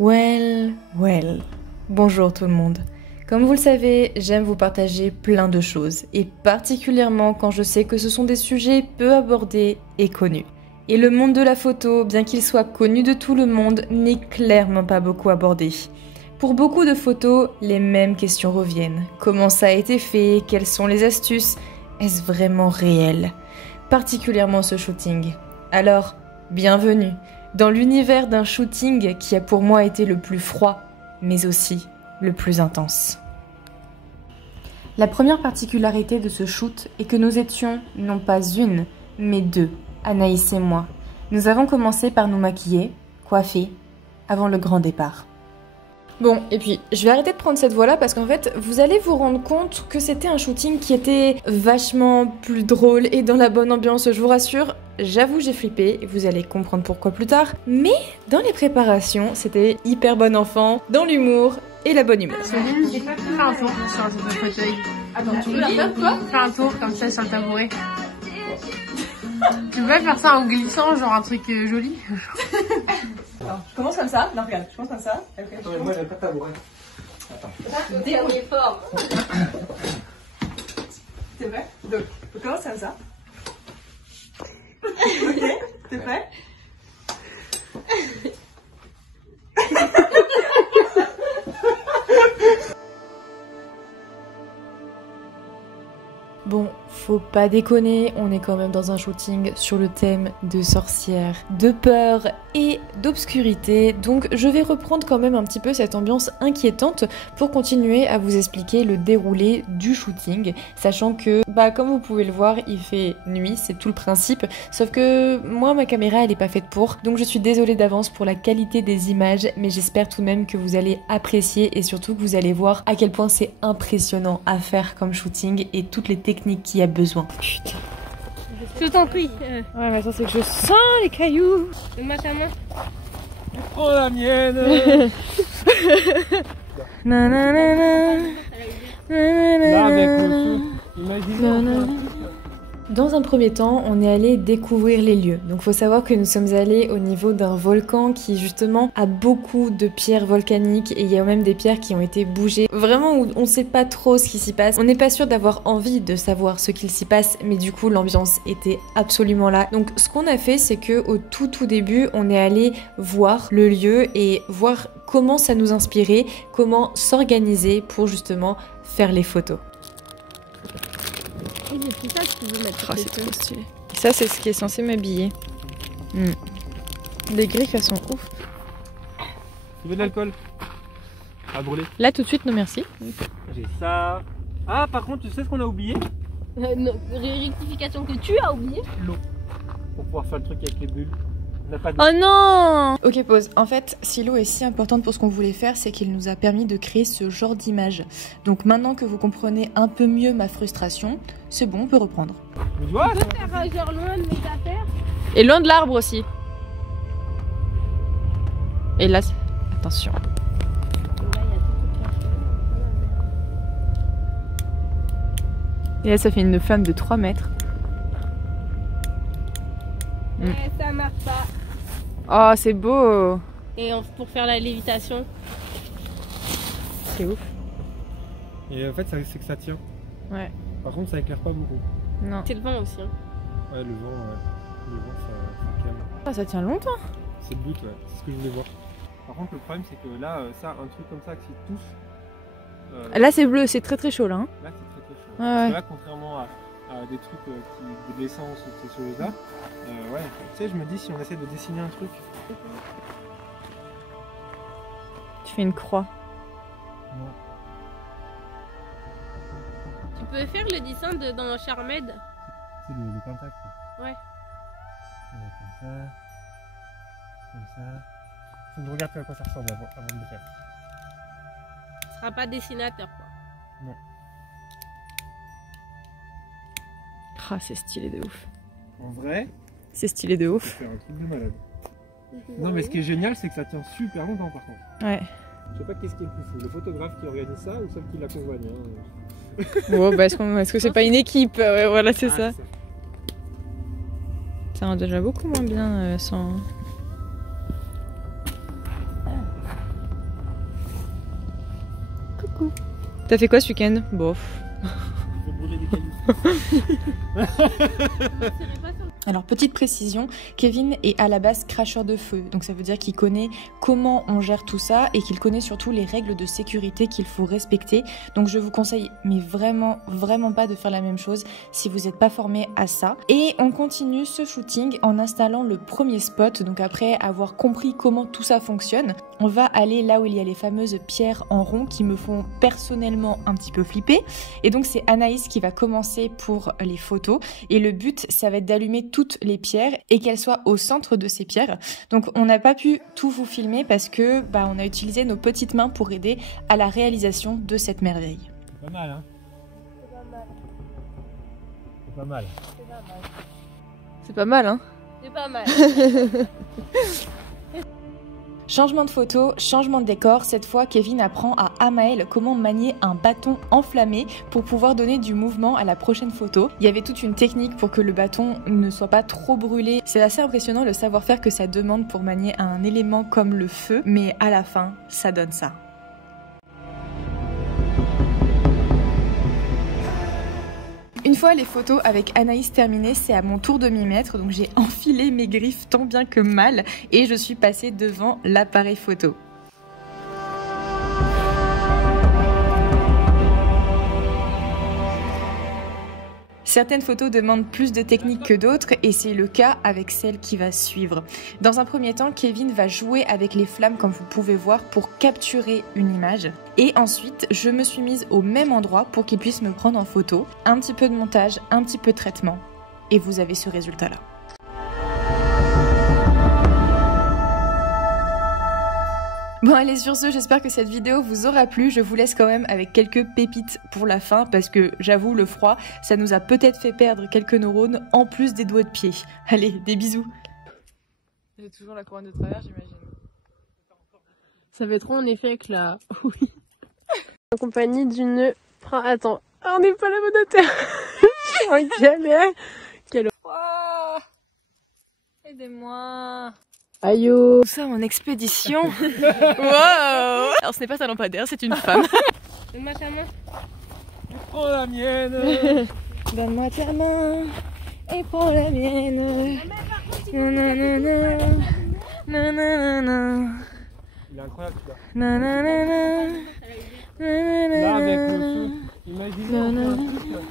Well. Bonjour tout le monde. Comme vous le savez, j'aime vous partager plein de choses, et particulièrement quand je sais que ce sont des sujets peu abordés et connus. Et le monde de la photo, bien qu'il soit connu de tout le monde, n'est clairement pas beaucoup abordé. Pour beaucoup de photos, les mêmes questions reviennent. Comment ça a été fait? Quelles sont les astuces? Est-ce vraiment réel? Particulièrement ce shooting. Alors, bienvenue dans l'univers d'un shooting qui a pour moi été le plus froid, mais aussi le plus intense. La première particularité de ce shoot est que nous étions non pas une, mais deux, Anaïs et moi. Nous avons commencé par nous maquiller, coiffer, avant le grand départ. Bon, et puis, je vais arrêter de prendre cette voie-là parce qu'en fait, vous allez vous rendre compte que c'était un shooting qui était vachement plus drôle et dans la bonne ambiance, je vous rassure. J'avoue, j'ai flippé, et vous allez comprendre pourquoi plus tard. Mais dans les préparations, c'était hyper bon enfant, dans l'humour et la bonne humeur. Fais un tour sur le fauteuil. Attends, tu veux la faire toi? Fais un tour comme ça sur le tabouret. Tu peux pas faire ça en glissant, genre un truc joli? Alors, je commence comme ça. Non, regarde, je commence comme ça. Okay, non, mais moi, j'aime pas de tabouret. Attends. Dernier fort. C'est vrai? Donc, je commence comme ça. Ok, t'es prêt? Bon, faut pas déconner, on est quand même dans un shooting sur le thème de sorcières, de peur et d'obscurité, donc je vais reprendre quand même un petit peu cette ambiance inquiétante pour continuer à vous expliquer le déroulé du shooting, sachant que, comme vous pouvez le voir, il fait nuit, c'est tout le principe, sauf que moi ma caméra elle est pas faite pour, donc je suis désolée d'avance pour la qualité des images, mais j'espère tout de même que vous allez apprécier et surtout que vous allez voir à quel point c'est impressionnant à faire comme shooting et toutes les techniques qu'il y a besoin. Putain. Je t'en prie. Ouais, mais ça c'est que je sens les cailloux. Donne-moi ta main. Oh la mienne. Là avec le feu, imaginez. Dans un premier temps, on est allé découvrir les lieux. Donc faut savoir que nous sommes allés au niveau d'un volcan qui justement a beaucoup de pierres volcaniques et il y a même des pierres qui ont été bougées. Vraiment où on sait pas trop ce qui s'y passe. On n'est pas sûr d'avoir envie de savoir ce qu'il s'y passe, mais du coup l'ambiance était absolument là. Donc ce qu'on a fait, c'est que au tout début, on est allé voir le lieu et voir comment ça nous inspirait, comment s'organiser pour justement faire les photos. Et j'ai pris ça, tu veux mettre. Oh, c'est trop stylé. Ça, c'est ce qui est censé m'habiller. Les griffes, elles sont ouf. Tu veux de l'alcool à brûler? Là, tout de suite, non merci. J'ai ça. Ah, par contre, tu sais ce qu'on a oublié? Non, rectification que tu as oublié. L'eau. Pour pouvoir faire le truc avec les bulles. On n'a pas d'eau. Oh non! Ok, pause. En fait, si l'eau est si importante pour ce qu'on voulait faire, c'est qu'il nous a permis de créer ce genre d'image. Donc maintenant que vous comprenez un peu mieux ma frustration, c'est bon, on peut reprendre. Mais tu vois, Tu peux faire genre loin de mes affaires? Et loin de l'arbre aussi. Et là, attention. Et là, ça fait une femme de 3 mètres. Ouais, ça marche pas. Oh, c'est beau! Et pour faire la lévitation. C'est ouf. et en fait, c'est que ça tient. Ouais. Par contre, ça éclaire pas beaucoup. Non. C'est le vent aussi. Hein. Ouais, le vent, ça calme. Ah, ça tient longtemps. C'est le but, ouais. C'est ce que je voulais voir. Par contre, le problème, c'est que là, ça, un truc comme ça, qui touche. Là, c'est bleu, c'est très chaud là. Hein. Là, c'est très chaud. Ouais, Parce ouais. que là, contrairement à des trucs de l'essence ou ces choses-là, ouais, tu sais, je me dis, si on essaie de dessiner un truc. Tu fais une croix. Non. Tu peux faire le dessin dans Charmed. C'est le pentacle, quoi. Ouais. Comme ça. Comme ça. Faut que je regarde à quoi ça ressemble avant de le faire. Tu seras pas dessinateur quoi. Non. Ah, c'est stylé de ouf. En vrai, C'est stylé de ouf. c'est un truc de malade. Non, mais ce qui est génial, c'est que ça tient super longtemps par contre. Ouais. Je sais pas qu'est-ce qui est le plus fou, le photographe qui organise ça ou celle qui l'accompagne. Hein. Oh, est-ce que c'est pas une équipe? Ouais, voilà, c'est ça. Ça rend déjà beaucoup moins bien sans. beaucoup. T'as fait quoi ce week-end? Bof. Faut brûler des cailloux. Alors petite précision, Kevin est à la base cracheur de feu, donc ça veut dire qu'il connaît comment on gère tout ça et qu'il connaît surtout les règles de sécurité qu'il faut respecter. Donc je vous conseille mais vraiment pas de faire la même chose si vous n'êtes pas formé à ça. Et on continue ce shooting en installant le premier spot, donc après avoir compris comment tout ça fonctionne, on va aller là où il y a les fameuses pierres en rond qui me font personnellement un petit peu flipper. Et donc c'est Anaïs qui va commencer pour les photos et le but ça va être d'allumer toutes les pierres et qu'elles soient au centre de ces pierres. Donc on n'a pas pu tout vous filmer parce que on a utilisé nos petites mains pour aider à la réalisation de cette merveille. C'est pas mal, hein? C'est pas mal. C'est pas mal, hein? C'est pas mal. Changement de photo, changement de décor. Cette fois, Kevin apprend à Amael comment manier un bâton enflammé pour pouvoir donner du mouvement à la prochaine photo. Il y avait toute une technique pour que le bâton ne soit pas trop brûlé. C'est assez impressionnant le savoir-faire que ça demande pour manier un élément comme le feu, mais à la fin, ça donne ça. Une fois les photos avec Anaïs terminées, c'est à mon tour de m'y mettre, donc j'ai enfilé mes griffes tant bien que mal et je suis passée devant l'appareil photo. Certaines photos demandent plus de technique que d'autres et c'est le cas avec celle qui va suivre. Dans un premier temps, Kevin va jouer avec les flammes comme vous pouvez voir pour capturer une image. Et ensuite, je me suis mise au même endroit pour qu'il puisse me prendre en photo. Un petit peu de montage, un petit peu de traitement et vous avez ce résultat-là. Bon allez, sur ce, j'espère que cette vidéo vous aura plu. Je vous laisse quand même avec quelques pépites pour la fin parce que j'avoue, le froid, ça nous a peut-être fait perdre quelques neurones en plus des doigts de pied. Allez, des bisous. J'ai toujours la couronne de travers, j'imagine. Ça fait trop en effet avec la... Oui. En compagnie d'une... Attends, on n'est pas la monétaire. Je suis en galère. Quelle... Aidez-moi. Aïe. Tout ça en expédition. Wow. Alors ce n'est pas un lampadaire, c'est une femme. Donne-moi ta main. Prends la mienne. Donne-moi ta main et prends la mienne. Nanana. Nanana. Il est incroyable celui-là. Nanana. Là avec le feu. Imaginez on fait un truc.